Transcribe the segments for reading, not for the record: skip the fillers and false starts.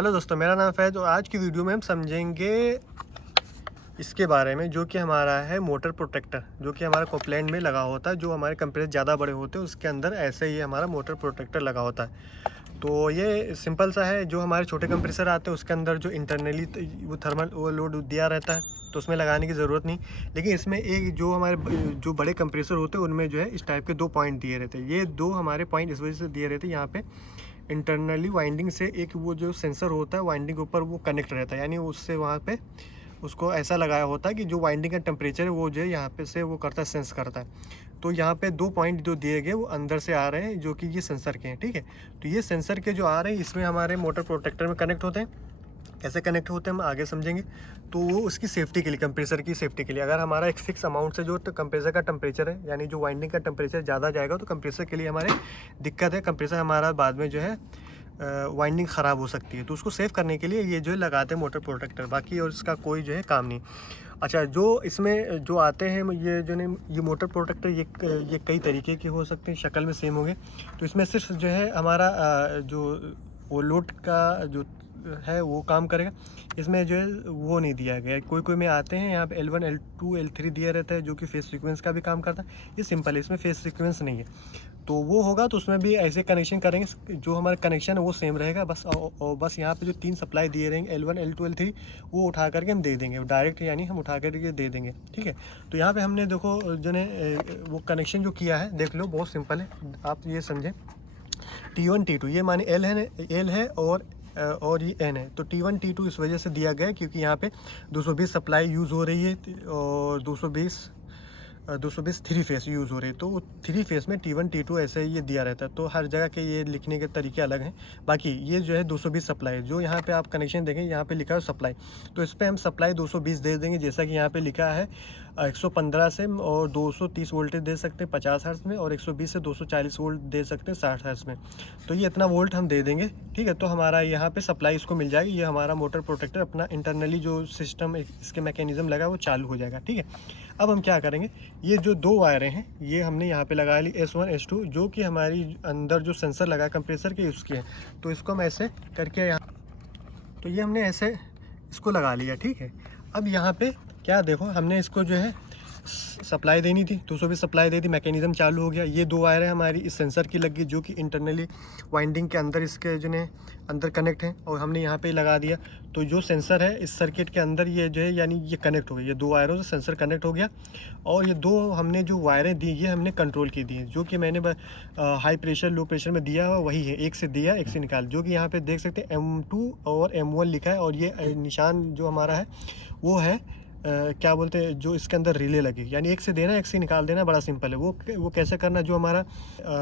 Hello दोस्तों, मेरा नाम फैज़ और आज की वीडियो में हम समझेंगे इसके बारे में जो कि हमारा है मोटर प्रोटेक्टर, जो कि हमारा कोपलैंड में लगा होता है। जो हमारे कंप्रेसर ज़्यादा बड़े होते हैं उसके अंदर ऐसे ही हमारा मोटर प्रोटेक्टर लगा होता है। तो ये सिंपल सा है। जो हमारे छोटे कंप्रेसर आते हैं उसके अंदर जो इंटरनली वो थर्मल वो लोड दिया रहता है, तो उसमें लगाने की ज़रूरत नहीं। लेकिन इसमें एक जो हमारे जो बड़े कंप्रेसर होते हैं उनमें जो है इस टाइप के 2 पॉइंट दिए रहते हैं। ये 2 हमारे पॉइंट इस वजह से दिए रहते हैं, यहाँ पे इंटरनली वाइंडिंग से एक वो जो सेंसर होता है वाइंडिंग के ऊपर वो कनेक्ट रहता है, यानी उससे वहाँ पे उसको ऐसा लगाया होता है कि जो वाइंडिंग का टेम्परेचर है वो जो है यहाँ पे से वो करता है, सेंस करता है। तो यहाँ पे 2 पॉइंट जो दिए गए वो अंदर से आ रहे हैं, जो कि ये सेंसर के हैं, ठीक है। तो ये सेंसर के जो आ रहे हैं इसमें हमारे मोटर प्रोटेक्टर में कनेक्ट होते हैं। कैसे कनेक्ट होते हैं हम आगे समझेंगे। तो वो उसकी सेफ्टी के लिए, कंप्रेसर की सेफ्टी के लिए, अगर हमारा एक फिक्स अमाउंट से जो कंप्रेसर का टेम्परेचर है, यानी जो वाइंडिंग का टेम्परेचर ज़्यादा जाएगा तो कंप्रेसर के लिए हमारे दिक्कत है। कंप्रेसर हमारा बाद में जो है वाइंडिंग ख़राब हो सकती है, तो उसको सेव करने के लिए ये जो है लगाते हैं मोटर प्रोटेक्टर, बाकी और इसका कोई जो है काम नहीं। अच्छा, जो इसमें जो आते हैं ये जो नहीं, ये मोटर प्रोटेक्टर ये कई तरीके के हो सकते हैं, शक्ल में सेम होंगे। तो इसमें सिर्फ जो है हमारा जो वो लोड का जो है वो काम करेगा। इसमें जो है वो नहीं दिया गया है। कोई में आते हैं यहाँ पे L1 L2 L3 दिया रहता है, जो कि फेस सीक्वेंस का भी काम करता है। ये सिंपल है, इसमें फेस सीक्वेंस नहीं है। तो वो होगा तो उसमें भी ऐसे कनेक्शन करेंगे, जो हमारा कनेक्शन है वो सेम रहेगा बस। और बस यहाँ पे जो 3 सप्लाई दिए रहेंगे L1 L2 L3 वो उठा करके हम दे देंगे डायरेक्ट, यानी हम उठा करके दे देंगे, ठीक है। तो यहाँ पे हमने देखो जो ने वो कनेक्शन जो किया है देख लो, बहुत सिंपल है, आप ये समझें। T1 T2 ये माने L है और ये N है। तो T1 T2 इस वजह से दिया गया क्योंकि यहाँ पे 220 सप्लाई यूज़ हो रही है और 220 3 फेस यूज़ हो रही है। तो 3 फेस में T1 T2 ऐसे ये दिया रहता है। तो हर जगह के ये लिखने के तरीके अलग हैं। बाकी ये जो है 220 सप्लाई है, जो यहाँ पे आप कनेक्शन देखें यहाँ पे लिखा है सप्लाई, तो इस पर हम सप्लाई 220 दे देंगे, जैसा कि यहाँ पे लिखा है 115 से और 230 वोल्टेज दे सकते हैं 50 हर्ट्ज़ में, और 120 से 240 वोल्ट दे सकते हैं 60 हर्ट्ज़ में। तो ये इतना वोल्ट हम दे देंगे, ठीक है। तो हमारा यहाँ पे सप्लाई इसको मिल जाएगी। ये हमारा मोटर प्रोटेक्टर अपना इंटरनली जो सिस्टम इसके मैकेनिज़्म लगा वो चालू हो जाएगा, ठीक है। अब हम क्या करेंगे, ये जो 2 वायरें हैं ये हमने यहाँ पे लगा ली S1 S2, जो कि हमारी अंदर जो सेंसर लगा है कंप्रेसर के उसके हैं। तो इसको हम ऐसे करके यहाँ, तो ये हमने ऐसे इसको लगा लिया, ठीक है। अब यहाँ पे क्या देखो, हमने इसको जो है सप्लाई देनी थी, 220 सप्लाई दे दी, मैकेनिज़्म चालू हो गया। ये 2 वायरें हमारी इस सेंसर की लगी, जो कि इंटरनली वाइंडिंग के अंदर इसके जो है अंदर कनेक्ट है, और हमने यहाँ पे लगा दिया। तो जो सेंसर है इस सर्किट के अंदर ये जो है यानी ये कनेक्ट हो गया, ये 2 वायरों से सेंसर कनेक्ट हो गया। और ये 2 हमने जो वायरें दी ये हमने कंट्रोल की दी हैं, जो कि मैंने हाई प्रेशर लो प्रेशर में दिया हुआ वही है, एक से दिया एक से निकाल, जो कि यहाँ पे देख सकते हैं M2 और M1 लिखा है। और ये निशान जो हमारा है वो है क्या बोलते हैं, जो इसके अंदर रिले लगी, यानी एक से देना एक से निकाल देना, बड़ा सिंपल है। वो कैसे करना, जो हमारा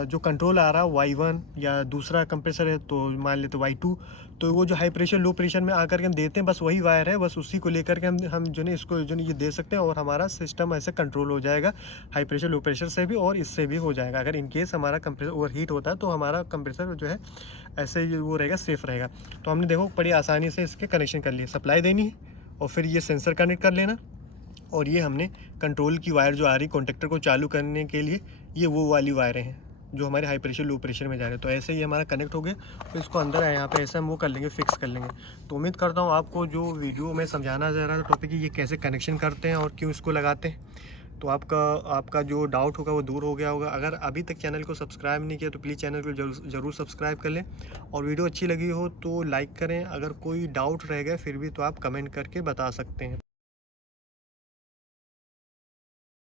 जो कंट्रोल आ रहा है Y1 या दूसरा कंप्रेसर है तो मान लेते Y2, तो वो जो हाई प्रेशर लो प्रेशर में आकर के हम देते हैं, बस वही वायर है, बस उसी को लेकर के हम जो है इसको जो है ये दे सकते हैं, और हमारा सिस्टम ऐसे कंट्रोल हो जाएगा हाई प्रेशर लो प्रेशर से भी, और इससे भी हो जाएगा। अगर इन केस हमारा कंप्रेसर ओवर हीट होता है तो हमारा कंप्रेसर जो है ऐसे वो रहेगा, सेफ रहेगा। तो हमने देखो बड़ी आसानी से इसके कनेक्शन कर लिए, सप्लाई देनी है और फिर ये सेंसर कनेक्ट कर लेना, और ये हमने कंट्रोल की वायर जो आ रही कॉन्टेक्टर को चालू करने के लिए, ये वो वाली वायरें हैं जो हमारे हाई प्रेशर लो प्रेशर में जा रहे हैं। तो ऐसे ही हमारा कनेक्ट हो गया। तो इसको अंदर है यहाँ पे ऐसे हम वो कर लेंगे, फिक्स कर लेंगे। तो उम्मीद करता हूँ आपको जो वीडियो में समझाना जा रहा है टॉपिक ये कैसे कनेक्शन करते हैं और क्यों इसको लगाते हैं, तो आपका जो डाउट होगा वो दूर हो गया होगा। अगर अभी तक चैनल को सब्सक्राइब नहीं किया तो प्लीज़ चैनल को ज़रूर सब्सक्राइब कर लें, और वीडियो अच्छी लगी हो तो लाइक करें। अगर कोई डाउट रह गया फिर भी तो आप कमेंट करके बता सकते हैं।